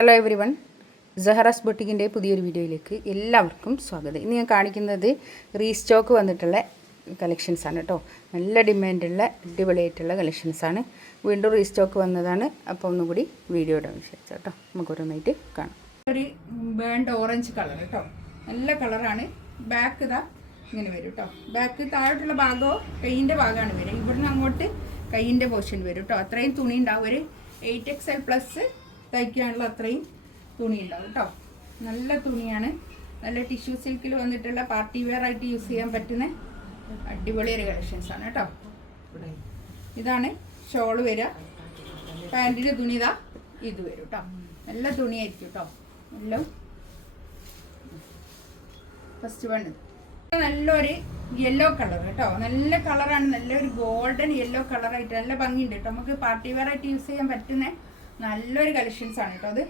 Hello everyone ജഹറാസ് ബൊട്ടിക്കിന്റെ പുതിയൊരു വീഡിയോയിലേക്ക് എല്ലാവർക്കും സ്വാഗതം. ഇന്ന് ഞാൻ കാണിക്കുന്നത് റീസ്റ്റോക്ക് വന്നിട്ടുള്ള കളക്ഷൻസ് ആണ് കേട്ടോ നല്ല ഡിമാൻഡുള്ള അടിപൊളിയായിട്ടുള്ള കളക്ഷൻസാണ് വീണ്ടും റീസ്റ്റോക്ക് വന്നതാണ്. അപ്പോൾ ഒന്നുകൂടി വീഡിയോ ഇടാൻ വിശ്വസിച്ചു കേട്ടോ നമുക്ക് ഓരോന്നായിട്ട് കാണാം. ഒരു വേണ്ട ഓറഞ്ച് കളർ കേട്ടോ നല്ല കളറാണ് ബാക്ക് ഇതാ ഇങ്ങനെ വരും കേട്ടോ ബാക്ക് താഴോട്ടുള്ള ഭാഗമോ കൈയിന്റെ ഭാഗമാണ് വരിക. ഇവിടുന്ന് അങ്ങോട്ട് കൈയിന്റെ പോർഷൻ വരും കേട്ടോ അത്രയും തുണി ഉണ്ടാവും. ഒരു എയ്റ്റ് എക്സ് എൽ പ്ലസ് തയ്ക്കാനുള്ള അത്രയും തുണി ഉണ്ടാവും കേട്ടോ. നല്ല തുണിയാണ്. നല്ല ടിഷ്യൂ സിൽക്കിൽ വന്നിട്ടുള്ള പാർട്ടി വെയർ ആയിട്ട് യൂസ് ചെയ്യാൻ പറ്റുന്ന അടിപൊളി ഒരു കളക്ഷൻസ് ആണ് കേട്ടോ. ഇതാണ് ഷോൾ വരിക. പാന്റിന്റെ തുണി ഇതാ ഇത് വരും കേട്ടോ. നല്ല തുണിയായിരിക്കും കേട്ടോ. നല്ല ഫസ്റ്റ് വൺ നല്ലൊരു യെല്ലോ കളർ കേട്ടോ. നല്ല കളറാണ് നല്ലൊരു ഗോൾഡൻ യെല്ലോ കളറായിട്ട് നല്ല ഭംഗിയുണ്ട് കേട്ടോ. നമുക്ക് പാർട്ടി വെയർ ആയിട്ട് യൂസ് ചെയ്യാൻ പറ്റുന്ന നല്ലൊരു കളക്ഷൻസ് ആണ് കേട്ടോ അത്.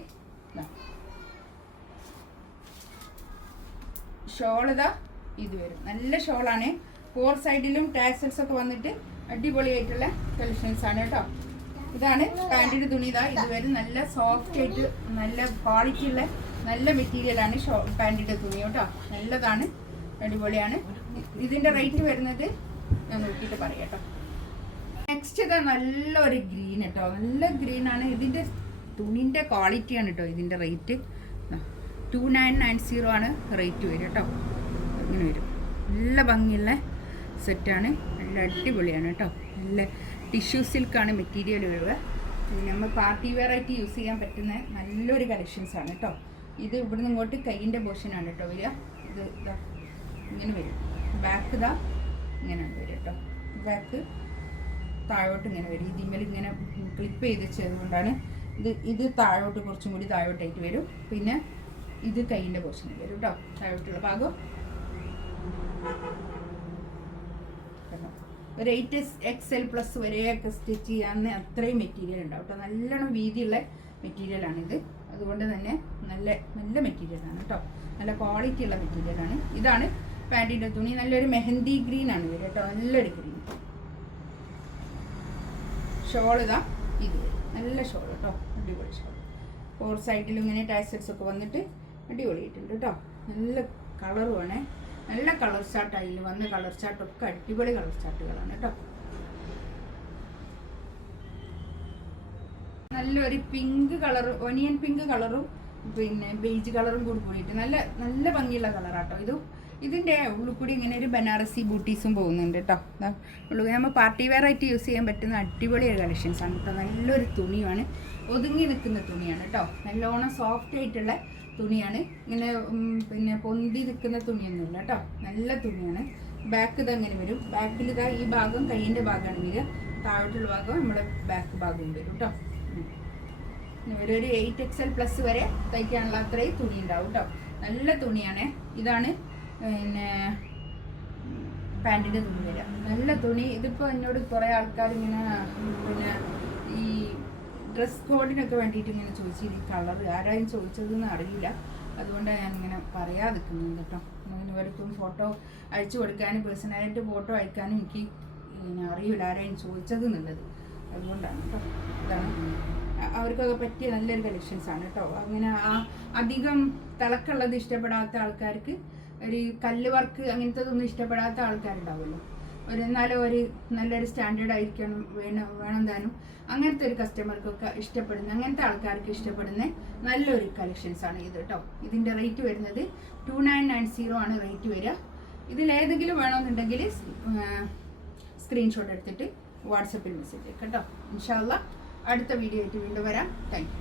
ഷോൾ ഇതാ ഇത് വരും. നല്ല ഷോളാണ് ഫോർ സൈഡിലും ടാക്സൽസ് ഒക്കെ വന്നിട്ട് അടിപൊളിയായിട്ടുള്ള കളക്ഷൻസ് ആണ് കേട്ടോ. ഇതാണ് പാന്റിന്റെ തുണി ഇതാ. ഇത് വരും. നല്ല സോഫ്റ്റ് ആയിട്ട് നല്ല ക്വാളിറ്റി ഉള്ള നല്ല മെറ്റീരിയലാണ് ഷോ പാന്റിന്റെ തുണി കേട്ടോ. നല്ലതാണ്. അടിപൊളിയാണ്. ഇതിന്റെ റേറ്റ് വരുന്നത് ഞാൻ നോക്കിയിട്ട് പറയാം കേട്ടോ. നെക്സ്റ്റ് ഇതാ നല്ലൊരു ഗ്രീൻ കേട്ടോ നല്ല ഗ്രീൻ ആണ്. ഇതിന്റെ തുണിന്റെ ക്വാളിറ്റിയാണ് കേട്ടോ ഇതിന്റെ rate two nine nine zero ആണ് റേറ്റ് വരും കേട്ടോ ഇങ്ങനെ വരും. നല്ല ഭംഗിയുള്ള സെറ്റാണ് നല്ല അടിപൊളിയാണ് കേട്ടോ നല്ല ടിഷ്യൂ സിൽക്കാണ് മെറ്റീരിയൽ വരിക നമ്മൾ പാർട്ടി വെറൈറ്റി യൂസ് ചെയ്യാൻ പറ്റുന്ന നല്ലൊരു കളക്ഷൻസ് ആണ് കേട്ടോ ഇത് ഇവിടുന്ന് ഇങ്ങോട്ട് കൈയിന്റെ പോർഷനാണ് കേട്ടോ വരിക. ഇത് ഇതാ ഇങ്ങനെ വരും. ബാക്ക് ഇതാ ഇങ്ങനെയാണ് വരിക കേട്ടോ ബാക്ക് താഴോട്ട് ഇങ്ങനെ വരും. ഇതിന്മേൽ ഇങ്ങനെ ക്ലിപ്പ് ചെയ്ത് വെച്ചതുകൊണ്ടാണ് ഇത് ഇത് താഴോട്ട് കുറച്ചും കൂടി താഴോട്ടായിട്ട് വരും. പിന്നെ ഇത് കൈയിന്റെ പോർഷനിൽ വരും കേട്ടോ താഴോട്ടുള്ള ഭാഗം? ഒരു എയ്റ്റ് എക്സ് എൽ പ്ലസ് വരെയൊക്കെ സ്റ്റിച്ച് ചെയ്യാവുന്ന അത്രയും മെറ്റീരിയൽ ഉണ്ടാവും കേട്ടോ നല്ലോണം വീതിയുള്ള മെറ്റീരിയലാണിത് അതുകൊണ്ട് തന്നെ നല്ല നല്ല മെറ്റീരിയലാണ് കേട്ടോ നല്ല ക്വാളിറ്റി ഉള്ള മെറ്റീരിയലാണ് ഇതാണ് പാന്റിന്റെ തുണി. നല്ലൊരു മെഹന്തി ഗ്രീൻ ആണ് കേട്ടോ നല്ലൊരു ഗ്രീൻ ഷോൾ ഇതാ. ഇത് നല്ല ഷോൾ കേട്ടോ. അടിപൊളി ഷോൾ. ഫോർ സൈഡിലും ഇങ്ങനെ ടാസൽസ് ഒക്കെ വന്നിട്ട് അടിപൊളിയായിട്ടുണ്ട് കേട്ടോ. നല്ല കളറുമാണ് നല്ല കളർ ചാർട്ട് അതിൽ വന്ന കളർ ചാർട്ടൊക്കെ അടിപൊളി കളർ ചാർട്ടുകളാണ് കേട്ടോ. നല്ലൊരു പിങ്ക് കളർ ഒനിയൻ പിങ്ക് കളറും പിന്നെ ബേജ് കളറും കൂടി കൂടിയിട്ട് നല്ല നല്ല ഭംഗിയുള്ള കളറാട്ടോ ഇത്. ഇതിന്റെ ഉള്ളിൽ കൂടി ഇങ്ങനെ ഒരു ബനാറസി ബൂട്ടീസും പോകുന്നുണ്ട് കേട്ടോ ഉള്ളു നമ്മൾ പാർട്ടി വെയർ ആയിട്ട് യൂസ് ചെയ്യാൻ പറ്റുന്ന അടിപൊളി ഒരു കളക്ഷൻസ് ആണ് കേട്ടോ നല്ലൊരു തുണിയാണ്. ഒതുങ്ങി നിൽക്കുന്ന തുണിയാണ് കേട്ടോ നല്ലോണം സോഫ്റ്റ് ആയിട്ടുള്ള തുണിയാണ്. ഇങ്ങനെ പിന്നെ പൊന്തി നിൽക്കുന്ന തുണിയൊന്നുമില്ല കേട്ടോ നല്ല തുണിയാണ്. ബാക്ക് ഇത് അങ്ങനെ വരും. ബാക്കിൽ ഇതാ ഈ ഭാഗം കൈയിന്റെ ഭാഗമാണ് വരിക താഴോട്ടുള്ള ഭാഗം നമ്മുടെ ബാക്ക് ഭാഗവും വരും കേട്ടോ ഒരു എയ്റ്റ് എക്സ് എൽ പ്ലസ് വരെ തയ്ക്കാനുള്ള അത്രയും തുണി ഉണ്ടാവും കേട്ടോ നല്ല തുണിയാണ്. ഇതാണ് പിന്നെ പാന്റിന്റെ തുണി തരാം. നല്ല തുണി. ഇതിപ്പോൾ എന്നോട് കുറേ ആൾക്കാർ ഇങ്ങനെ പിന്നെ ഈ ഡ്രസ് കോഡിനൊക്കെ വേണ്ടിയിട്ട് ഇങ്ങനെ ചോദിച്ചിരി കളർ ആരായും ചോദിച്ചതെന്ന് അറിയില്ല. അതുകൊണ്ടാണ് ഞാൻ ഇങ്ങനെ പറയാതിരിക്കുന്നത് കേട്ടോ. ഇവർക്കും ഫോട്ടോ അയച്ചു കൊടുക്കാനും പേഴ്സണലായിട്ട് ഫോട്ടോ അയക്കാനും എനിക്ക് അറിയില്ല ആരായും ചോദിച്ചത് എന്നുള്ളത് അതുകൊണ്ടാണ് കേട്ടോ. ഇതാണ്. അവർക്കൊക്കെ പറ്റിയ നല്ലൊരു കളക്ഷൻസ് ആണ് കേട്ടോ. അങ്ങനെ ആ അധികം തിളക്കുള്ളത് ഇഷ്ടപ്പെടാത്ത ആൾക്കാർക്ക് ഒരു കല്ല് വർക്ക് അങ്ങനത്തെ അങ്ങനത്തതൊന്നും ഇഷ്ടപ്പെടാത്ത ആൾക്കാരുണ്ടാവുമല്ലോ. ഒരു എന്നാലും ഒരു നല്ലൊരു സ്റ്റാൻഡേർഡ് ആയിരിക്കണം വേണം വേണം താനും. അങ്ങനത്തെ ഒരു കസ്റ്റമർക്കൊക്കെ ഇഷ്ടപ്പെടുന്ന അങ്ങനത്തെ ആൾക്കാർക്ക് ഇഷ്ടപ്പെടുന്ന നല്ലൊരു കളക്ഷൻസ് ആണ് ഇത് കേട്ടോ ഇതിന്റെ റേറ്റ് വരുന്നത് ടു നയൻ നയൻ സീറോ ആണ് റേറ്റ് വരിക ഇതിലേതെങ്കിലും വേണമെന്നുണ്ടെങ്കിൽ സ്ക്രീൻഷോട്ട് എടുത്തിട്ട് വാട്സപ്പിൽ മെസ്സേജ് കേട്ടോ ഇൻഷാല്ല അടുത്ത വീഡിയോ ആയിട്ട് വീണ്ടും വരാം. താങ്ക്